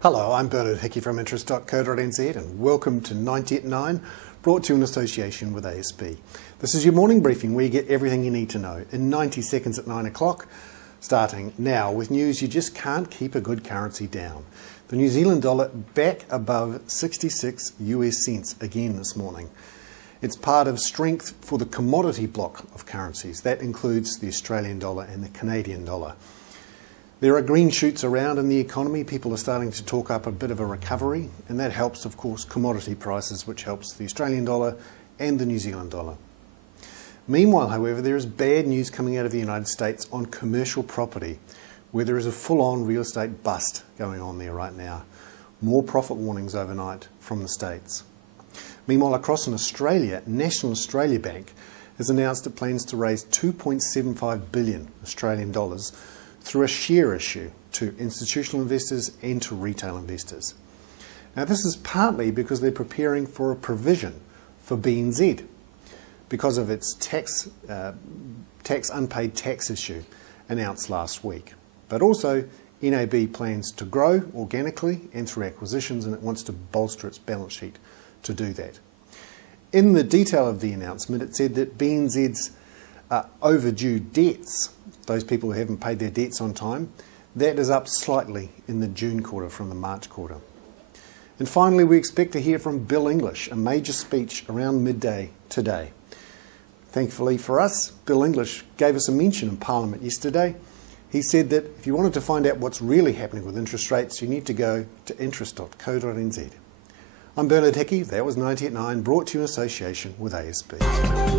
Hello, I'm Hickey from interest.co.nz and welcome to 90 at 9, brought to you in association with ASB. This is your morning briefing where you get everything you need to know in 90 seconds at 9 o'clock, starting now with news you just can't keep a good currency down. The New Zealand dollar back above 66 US cents again this morning. It's part of strength for the commodity block of currencies. That includes the Australian dollar and the Canadian dollar. There are green shoots around in the economy. People are starting to talk up a bit of a recovery, and that helps, of course, commodity prices, which helps the Australian dollar and the New Zealand dollar. Meanwhile, however, there is bad news coming out of the United States on commercial property, where there is a full-on real estate bust going on there right now. More profit warnings overnight from the States. Meanwhile, across in Australia, National Australia Bank has announced it plans to raise 2.75 billion Australian dollars through a share issue to institutional investors and to retail investors. Now, this is partly because they're preparing for a provision for BNZ because of its unpaid tax issue announced last week. But also, NAB plans to grow organically and through acquisitions, and it wants to bolster its balance sheet to do that. In the detail of the announcement, it said that BNZ's overdue debts, those people who haven't paid their debts on time, that is up slightly in the June quarter from the March quarter. And finally, we expect to hear from Bill English, a major speech around midday today. Thankfully for us, Bill English gave us a mention in Parliament yesterday. He said that if you wanted to find out what's really happening with interest rates, you need to go to interest.co.nz. I'm Hickey, that was 90 at 9, brought to you in association with ASB.